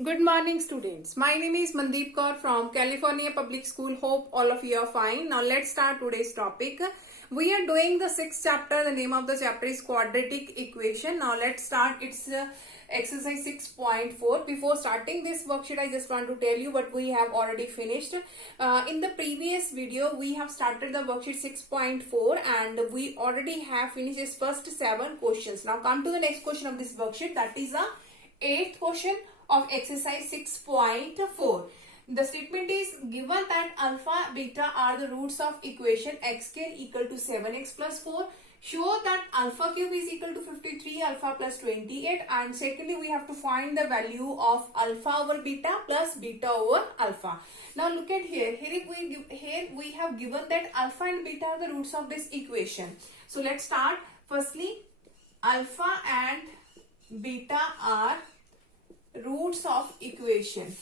Good morning, students. My name is Mandeep Kaur from California Public School. Hope all of you are fine. Now let's start today's topic. We are doing the sixth chapter. The name of the chapter is quadratic equation. Now let's start. It's exercise 6.4. Before starting this worksheet, I just want to tell you what we have already finished. In the previous video, we have started the worksheet 6.4 and we already have finished its first 7 questions. Now come to the next question of this worksheet. That is the 8th question of exercise 6.4. The statement is given that alpha, beta are the roots of equation x square equal to 7x plus 4. Show that alpha cube is equal to 53 alpha plus 28, and secondly we have to find the value of alpha over beta plus beta over alpha. Now look at here. Here we have given that alpha and beta are the roots of this equation. So let's start. Firstly, alpha and beta are roots of equation.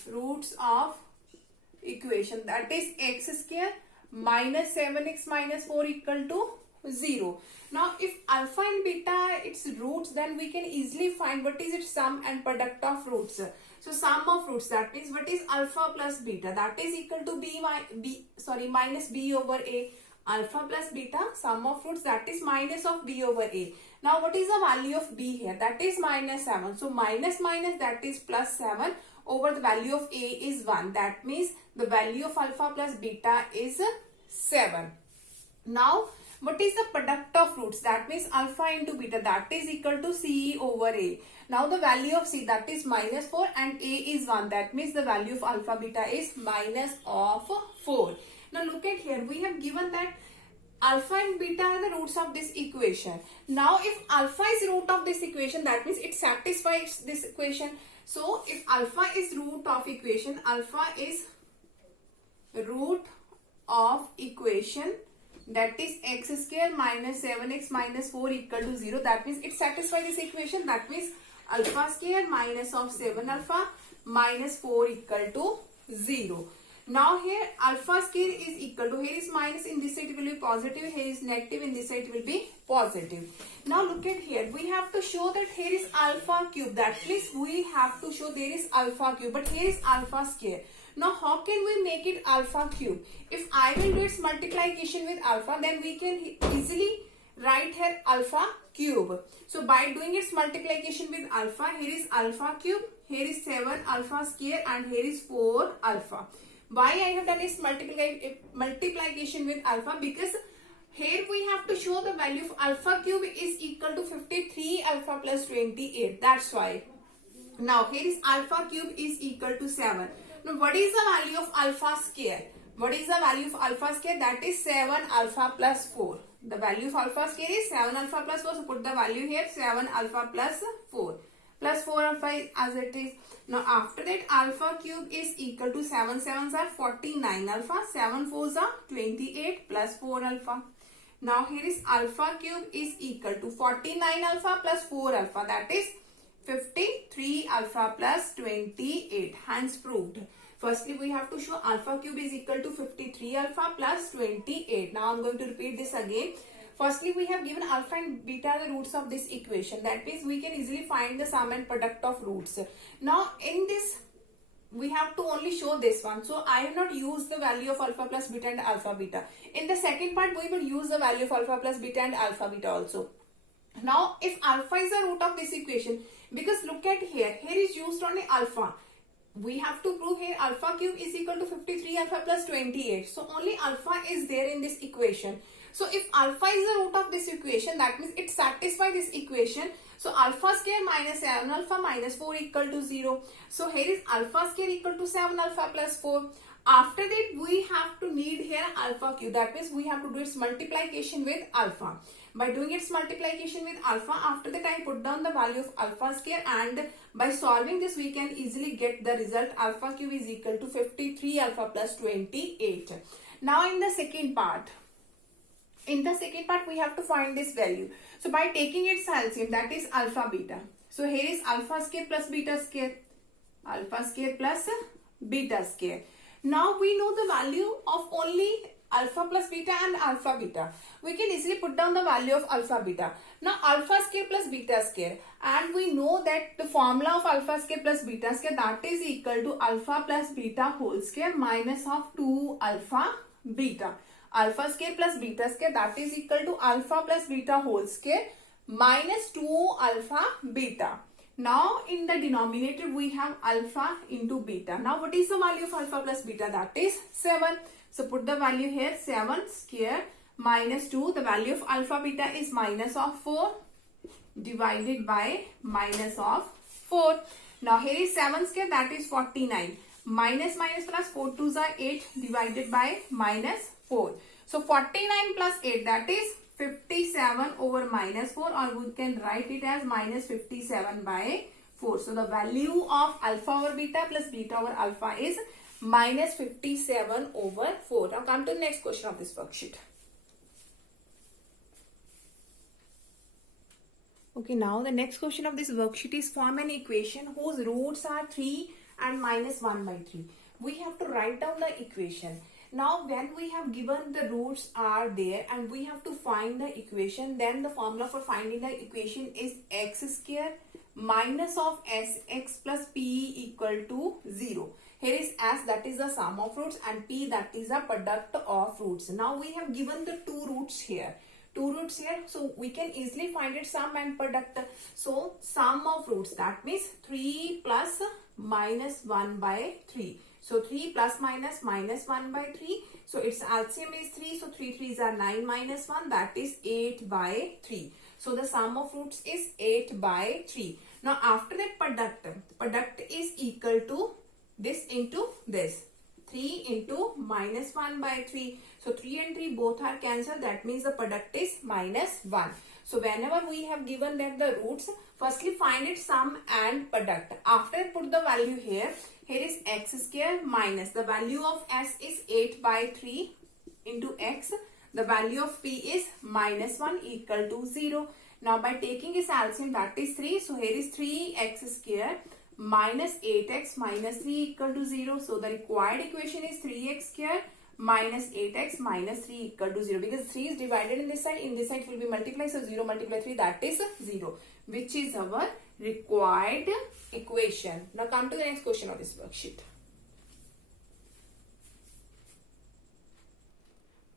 That is x square minus 7x minus 4 equal to 0. Now if alpha and beta its roots, then we can easily find what is its sum and product of roots. So sum of roots, that means what is alpha plus beta, that is equal to minus b over a. Alpha plus beta, sum of roots, that is minus of b over a. Now what is the value of b here? That is minus 7. So minus that is plus 7 over the value of a is 1. That means the value of alpha plus beta is 7. Now what is the product of roots? That means alpha into beta, that is equal to c over a. Now the value of c, that is minus 4, and a is 1. That means the value of alpha beta is minus of 4. Now look at here. We have given that alpha and beta are the roots of this equation. Now if alpha is root of this equation, that means it satisfies this equation. So if alpha is root of equation, alpha is root of equation, that is x square minus 7x minus 4 equal to 0. That means it satisfies this equation. That means alpha square minus of 7 alpha minus 4 equal to 0. Now here alpha square is equal to, here is minus, in this side it will be positive, here is negative, in this side it will be positive. Now look at here. We have to show that here is alpha cube. That means we have to show there is alpha cube, but here is alpha square. Now how can we make it alpha cube? If I will do its multiplication with alpha, then we can easily write here alpha cube. So by doing its multiplication with alpha, here is alpha cube, here is 7 alpha square, and here is 4 alpha. Why I have done is multiplication with alpha? Because here we have to show the value of alpha cube is equal to 53 alpha plus 28. That's why. Now here is alpha cube is equal to 7. Now what is the value of alpha square? What is the value of alpha square? That is 7 alpha plus 4. The value of alpha square is 7 alpha plus 4. So put the value here, 7 alpha plus 4. Plus 4 alpha as it is. Now after that, alpha cube is equal to 7 sevens are 49 alpha, 7 fours are 28 plus 4 alpha. Now here is alpha cube is equal to 49 alpha plus 4 alpha, that is 53 alpha plus 28. Hence proved. Firstly, we have to show alpha cube is equal to 53 alpha plus 28. Now I am going to repeat this again. Firstly, we have given alpha and beta are the roots of this equation. That means we can easily find the sum and product of roots. Now in this, we have to only show this one. So I have not used the value of alpha plus beta and alpha beta. In the second part, we will use the value of alpha plus beta and alpha beta also. Now if alpha is the root of this equation, because look at here, here is used only alpha. We have to prove here alpha cube is equal to 53 alpha plus 28. So only alpha is there in this equation. So if alpha is the root of this equation, that means it satisfies this equation. So alpha square minus 7 alpha minus 4 equal to 0. So here is alpha square equal to 7 alpha plus 4. After that, we have to need here alpha cube. That means we have to do its multiplication with alpha. By doing its multiplication with alpha, after that I put down the value of alpha square, and by solving this we can easily get the result alpha cube is equal to 53 alpha plus 28. Now in the second part, we have to find this value. So by taking its LCM, that is alpha beta. So here is alpha square plus beta square. Alpha square plus beta square. Now we know the value of only alpha plus beta and alpha beta. We can easily put down the value of alpha beta. Now alpha square plus beta square, and we know that the formula of alpha square plus beta square, that is equal to alpha plus beta whole square minus of 2 alpha beta. Alpha square plus beta square, that is equal to alpha plus beta whole square minus 2 alpha beta. Now in the denominator we have alpha into beta. Now what is the value of alpha plus beta? That is 7. So put the value here, 7 square minus 2. The value of alpha beta is minus of 4 divided by minus of 4. Now here is 7 square, that is 49. Minus minus plus 4 2s are 8 divided by minus 4. So 49 plus 8, that is 57 over minus 4, or we can write it as minus 57 by 4. So the value of alpha over beta plus beta over alpha is minus 57 over 4. Now come to the next question of this worksheet. Okay, now the next question of this worksheet is form an equation whose roots are 3 and minus 1 by 3. We have to write down the equation. Now when we have given the roots are there and we have to find the equation, then the formula for finding the equation is x square minus of sx plus p equal to 0. Here is s, that is the sum of roots, and p, that is the product of roots. Now we have given the two roots here. So we can easily find it sum and product. So sum of roots, that means 3 plus minus 1 by 3. So 3 plus minus minus 1 by 3. So its LCM is 3. So 3 3s are 9 minus 1. That is 8 by 3. So the sum of roots is 8 by 3. Now after that product is equal to this into this. 3 into minus 1 by 3. So 3 and 3 both are cancelled. That means the product is minus 1. So whenever we have given that the roots, firstly find its sum and product. After put the value here. Here is x square minus the value of s is 8 by 3 into x. The value of p is minus 1 equal to 0. Now by taking its LCM, that is 3. So here is 3x square minus 8x minus 3 equal to 0. So the required equation is 3x square minus 8x minus 3 equal to 0. Because 3 is divided in this side it will be multiplied. So 0 multiplied 3, that is 0. Which is our required equation. Now come to the next question of this worksheet.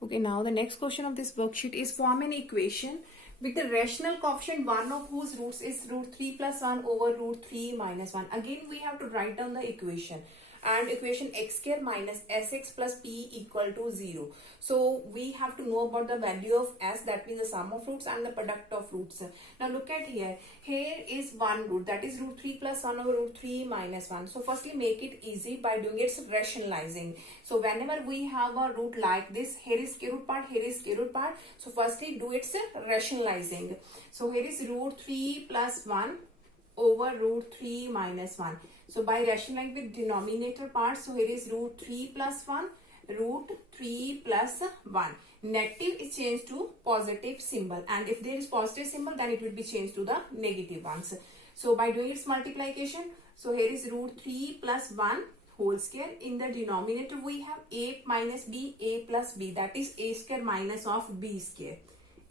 Okay, now the next question of this worksheet is form an equation with the rational coefficient 1 of whose roots is root 3 plus 1 over root 3 minus 1. Again we have to write down the equation. And equation x square minus sx plus p equal to 0. So we have to know about the value of s, that means the sum of roots and the product of roots. Now look at here. Here is one root, that is root 3 plus 1 over root 3 minus 1. So firstly make it easy by doing its rationalizing. So whenever we have a root like this, here is square root part, here is square root part. So firstly do its rationalizing. So here is root 3 plus 1 over root 3 minus 1. So by rationalizing with denominator part, so here is root 3 plus 1, root 3 plus 1. Negative is changed to positive symbol, and if there is positive symbol, then it will be changed to the negative ones. So by doing its multiplication, so here is root 3 plus 1 whole square. In the denominator we have a minus b, a plus b, that is a square minus of b square.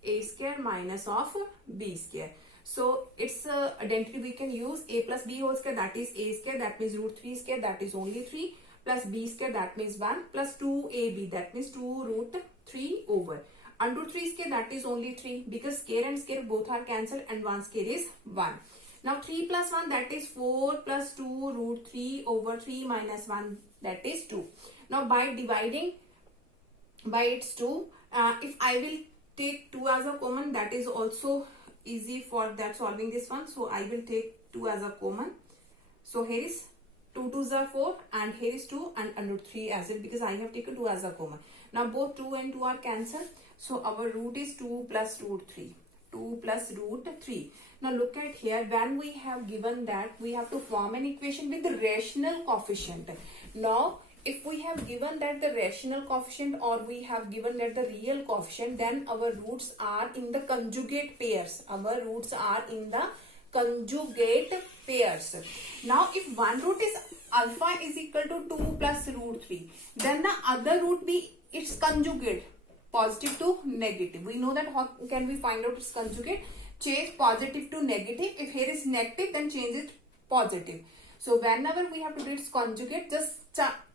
A square minus of b square. So its identity we can use a plus b whole square, that is a square, that means root 3 square, that is only 3, plus b square, that means 1, plus 2ab, that means 2 root 3 over. Under 3 square, that is only 3, because square and square both are cancelled and 1 square is 1. Now 3 plus 1, that is 4 plus 2 root 3 over 3 minus 1, that is 2. Now by dividing by its 2, if I will take 2 as a common, that is also easy for that solving this one. So I will take 2 as a common. So here is 2 2s are 4 and here is 2 and under 3 as well, because I have taken 2 as a common. Now both 2 and 2 are cancelled. So our root is 2 plus root 3. 2 plus root 3. Now look at here, when we have given that, we have to form an equation with the rational coefficient. Now if we have given that the rational coefficient or we have given that the real coefficient, then our roots are in the conjugate pairs. Our roots are in the conjugate pairs. Now if one root is alpha is equal to 2 plus root 3, then the other root be its conjugate, positive to negative. We know that how can we find out its conjugate? Change positive to negative. If here is negative, then change it positive. So whenever we have to do its conjugate, just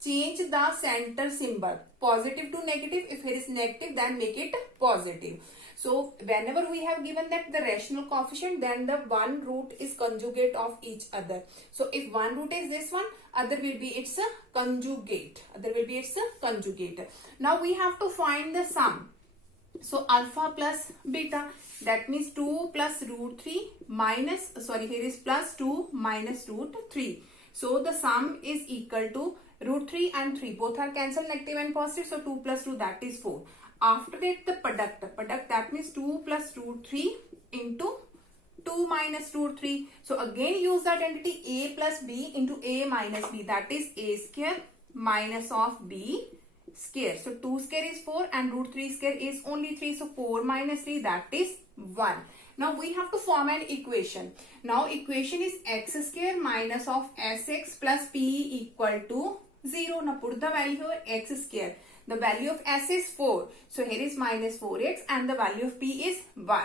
change the center symbol, positive to negative. If here is negative, then make it positive. So whenever we have given that the rational coefficient, then the one root is conjugate of each other. So if one root is this one, other will be its conjugate. Other will be its conjugate. Now we have to find the sum. So alpha plus beta, that means 2 plus root 3 minus, sorry, here is plus 2 minus root 3. So the sum is equal to root 3 and 3. Both are cancelled, negative and positive. So 2 plus 2, that is 4. After that, the product that means 2 plus root 3 into 2 minus root 3. So again use the identity a plus b into a minus b, that is a square minus of b square. So 2 square is 4 and root 3 square is only 3. So 4 minus 3, that is 1. Now we have to form an equation. Now equation is x square minus of sx plus p equal to 0. Now put the value here x square. The value of s is 4. So here is minus 4x and the value of p is 1.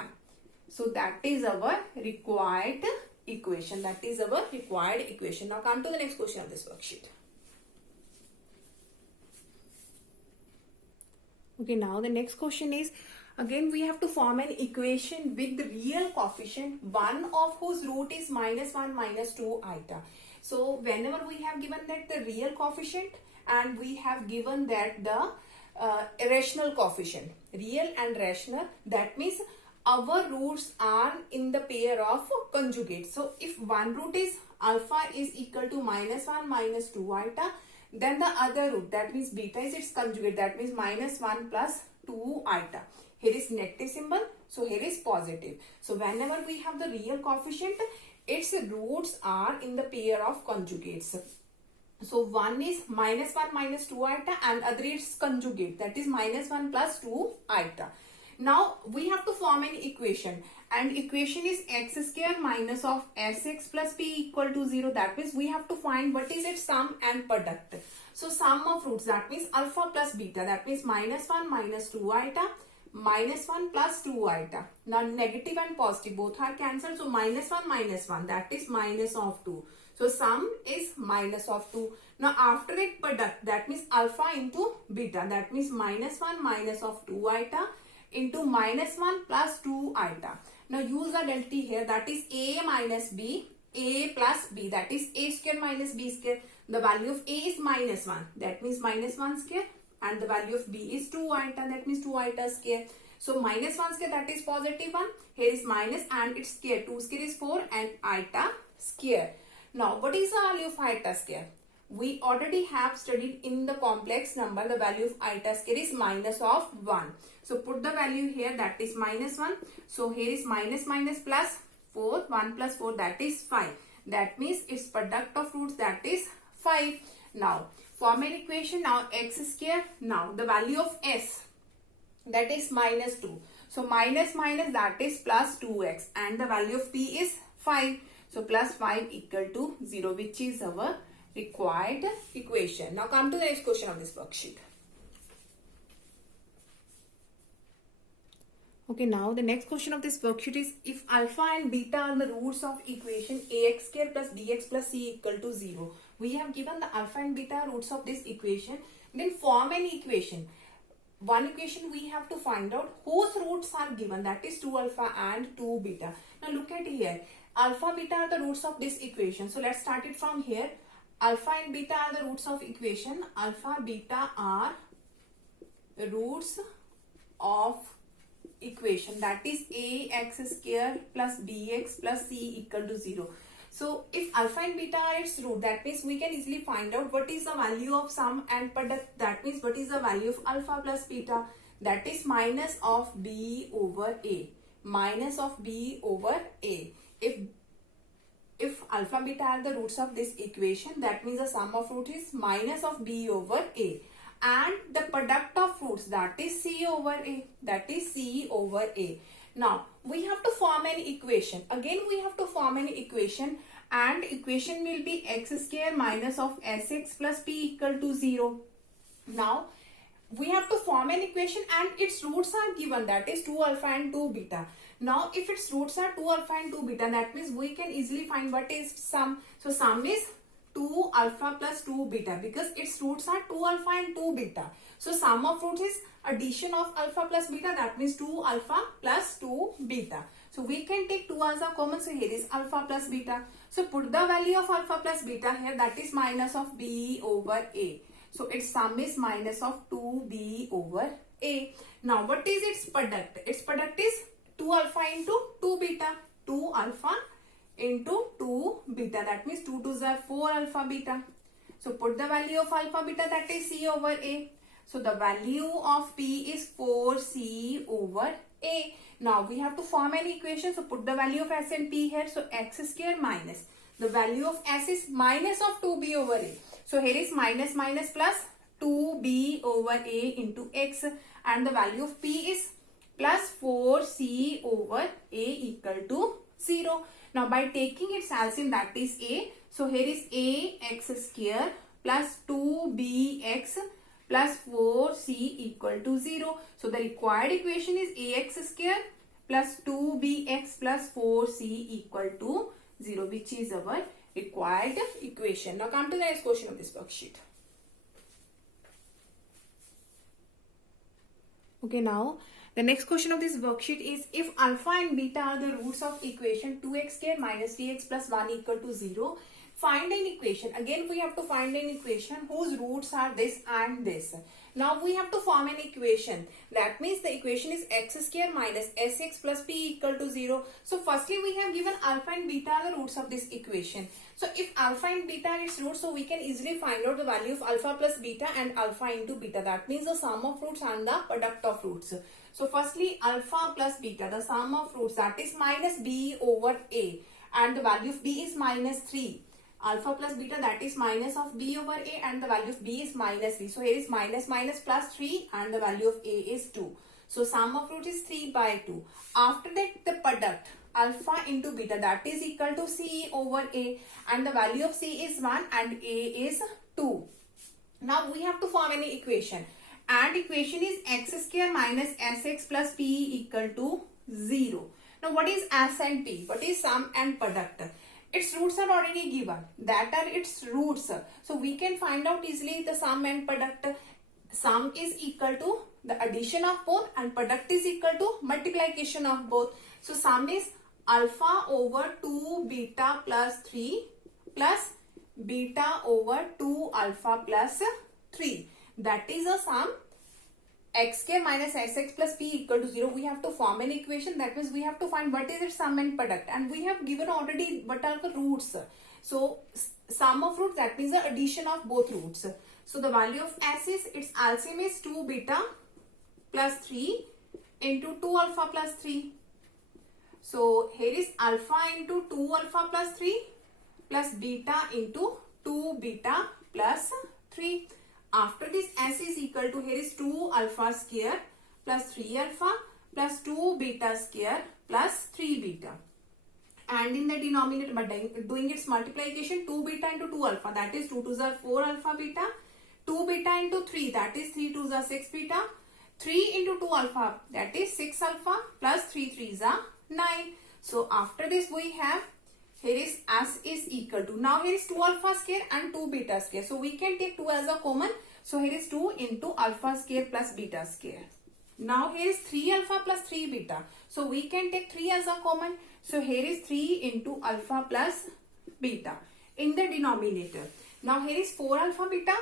So that is our required equation. That is our required equation. Now come to the next question of this worksheet. Okay, now the next question is, again we have to form an equation with the real coefficient, one of whose root is minus 1 minus 2 iota. So whenever we have given that the real coefficient and we have given that the rational coefficient, real and rational, that means our roots are in the pair of conjugate. So if one root is alpha is equal to minus 1 minus 2 iota, then the other root, that means beta, is its conjugate, that means minus 1 plus 2 iota. Here is negative symbol, so here is positive. So whenever we have the real coefficient, its roots are in the pair of conjugates. So one is minus 1 minus 2 iota and other is conjugate, that is minus 1 plus 2 iota. Now we have to form an equation, and equation is x square minus of sx plus p equal to 0. That means we have to find what is its sum and product. So sum of roots, that means alpha plus beta, that means minus 1 minus 2 iota minus 1 plus 2 iota. Now negative and positive both are cancelled. So minus 1, that is minus of 2. So sum is minus of 2. Now after it product, that means alpha into beta, that means minus 1 minus of 2 iota into minus 1 plus 2 iota. Now use the identity here, that is a minus b, a plus b, that is a square minus b square. The value of a is minus 1, that means minus 1 square, and the value of b is 2 iota, that means 2 iota square. So minus 1 square, that is positive 1, here is minus and its square, 2 square is 4 and iota square. Now what is the value of iota square? We already have studied in the complex number, the value of iota square is minus of 1. So put the value here, that is minus 1. So here is minus minus plus 4, 1 plus 4, that is 5. That means its product of roots, that is 5. Now form an equation. Now x square, now the value of s, that is minus 2. So minus minus, that is plus 2x, and the value of p is 5. So plus 5 equal to 0, which is our required equation. Now come to the next question of this worksheet. Okay, now the next question of this worksheet is, if alpha and beta are the roots of equation ax square plus bx plus c equal to 0. We have given the alpha and beta roots of this equation, then form an equation. One equation we have to find out whose roots are given, that is 2 alpha and 2 beta. Now look at here, alpha beta are the roots of this equation. So let's start it from here. Alpha and beta are the roots of equation. Alpha beta are roots of equation, that is ax square plus bx plus c equal to 0. So if alpha and beta are its root, that means we can easily find out what is the value of sum and product. That means what is the value of alpha plus beta, that is minus of b over a, minus of b over a. If alpha and beta are the roots of this equation, that means the sum of root is minus of b over a, and the product of roots, that is c over a, that is c over a. Now we have to form an equation. Again we have to form an equation, and equation will be x square minus of sx plus p equal to 0. Now we have to form an equation and its roots are given, that is 2 alpha and 2 beta. Now if its roots are 2 alpha and 2 beta, that means we can easily find what is sum. So sum is 2 alpha plus 2 beta because its roots are 2 alpha and 2 beta. So sum of roots is addition of alpha plus beta, that means 2 alpha plus 2 beta. So we can take 2 as a common, so here is alpha plus beta. So put the value of alpha plus beta here, that is minus of b over a. So its sum is minus of 2b over a. Now what is its product? Its product is 2 alpha into 2 beta. 2 alpha into 2 beta, that means 2 2s are 4 alpha beta. So put the value of alpha beta, that is c over a. So the value of p is 4c over a. Now we have to form an equation. So put the value of s and p here. So x square minus the value of s is minus of 2b over a. So here is minus minus plus 2b over a into x, and the value of p is plus 4c over a equal to 0. Now by taking its LCM, that is a. So here is a x square plus 2bx plus 4c equal to 0. So the required equation is ax square plus 2bx plus 4c equal to 0, which is our required equation. Now come to the next question of this worksheet. Okay, now the next question of this worksheet is if alpha and beta are the roots of equation 2x square minus 3x plus 1 equal to 0, find an equation. Again we have to find an equation whose roots are this and this. Now we have to form an equation. That means the equation is x square minus sx plus p equal to 0. So firstly we have given alpha and beta are the roots of this equation. So if alpha and beta are its roots, so we can easily find out the value of alpha plus beta and alpha into beta. That means the sum of roots and the product of roots. So firstly alpha plus beta, the sum of roots, that is minus b over a, and the value of b is minus 3. Alpha plus beta, that is minus of b over a, and the value of b is minus 3. So here is minus minus plus 3 and the value of a is 2. So sum of root is 3 by 2. After that the product alpha into beta, that is equal to c over a, and the value of c is 1 and a is 2. Now we have to form an equation, and equation is x square minus sx plus p equal to 0. Now what is s and p? What is sum and product? Its roots are already given, that are its roots. So we can find out easily the sum and product. Sum is equal to the addition of both and product is equal to multiplication of both. So sum is alpha over 2 beta plus 3 plus beta over 2 alpha plus 3. That is a sum. X square minus sx plus p equal to 0. We have to form an equation. That means we have to find what is its sum and product, and we have given already what are the roots. So sum of roots, that means the addition of both roots. So the value of s is, its LCM is 2 beta plus 3 into 2 alpha plus 3. So here is alpha into 2 alpha plus 3 plus beta into 2 beta plus 3. After this s is equal to, here is 2 alpha square plus 3 alpha plus 2 beta square plus 3 beta. And in the denominator, but doing its multiplication, 2 beta into 2 alpha, that is 2 2s are 4 alpha beta. 2 beta into 3, that is 3 2s are 6 beta. 3 into 2 alpha, that is 6 alpha plus 3 3s are 9. So after this we have, here is s is equal to, now here is 2 alpha square and 2 beta square. So we can take 2 as a common. So here is 2 into alpha square plus beta square. Now here is 3 alpha plus 3 beta. So we can take 3 as a common. So here is 3 into alpha plus beta in the denominator. Now here is 4 alpha beta.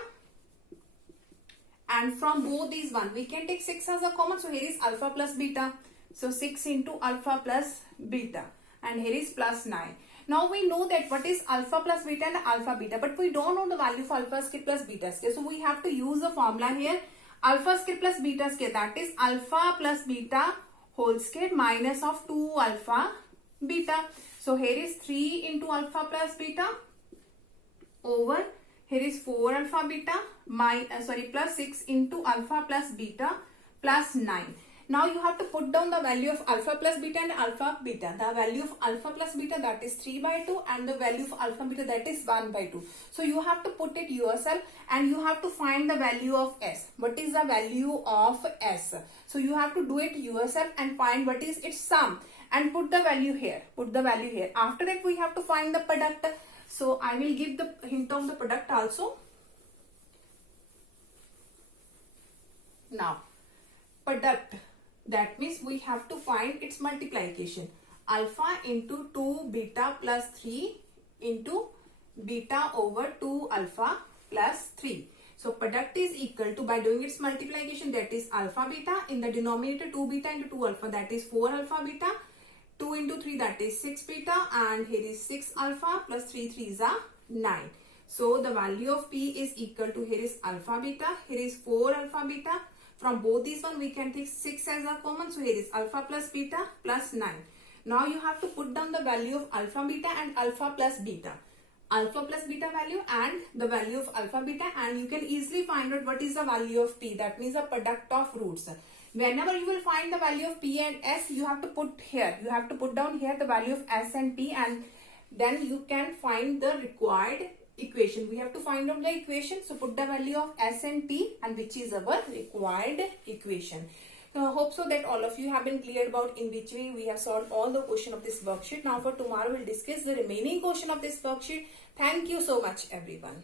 And from both these one, we can take 6 as a common. So here is alpha plus beta. So 6 into alpha plus beta. And here is plus 9. Now we know that what is alpha plus beta and alpha beta, but we don't know the value of alpha square plus beta square. So we have to use the formula here. Alpha square plus beta square, that is alpha plus beta whole square minus of 2 alpha beta. So here is 3 into alpha plus beta over, here is 4 alpha beta plus 6 into alpha plus beta plus 9. Now you have to put down the value of alpha plus beta and alpha beta. The value of alpha plus beta, that is 3 by 2, and the value of alpha beta, that is 1 by 2. So you have to put it yourself and you have to find the value of S. What is the value of S? So you have to do it yourself and find what is its sum and put the value here. Put the value here. After that we have to find the product. So I will give the hint of the product also. Now, product, that means we have to find its multiplication. Alpha into 2 beta plus 3 into beta over 2 alpha plus 3. So product is equal to, by doing its multiplication, that is alpha beta, in the denominator 2 beta into 2 alpha, that is 4 alpha beta, 2 into 3, that is 6 beta, and here is 6 alpha plus 3 3s are 9. So the value of P is equal to, here is alpha beta, here is 4 alpha beta. From both these one we can take 6 as a common, so here is alpha plus beta plus 9. Now you have to put down the value of alpha beta and alpha plus beta. Alpha plus beta value and the value of alpha beta, and you can easily find out what is the value of P, that means the product of roots. Whenever you will find the value of P and S, you have to put here, you have to put down here the value of S and P, and then you can find the required equation. We have to find out the equation, so put the value of S and P, and which is our required equation. So I hope so that all of you have been clear about in which way we have solved all the question of this worksheet. Now for tomorrow we'll discuss the remaining question of this worksheet. Thank you so much everyone.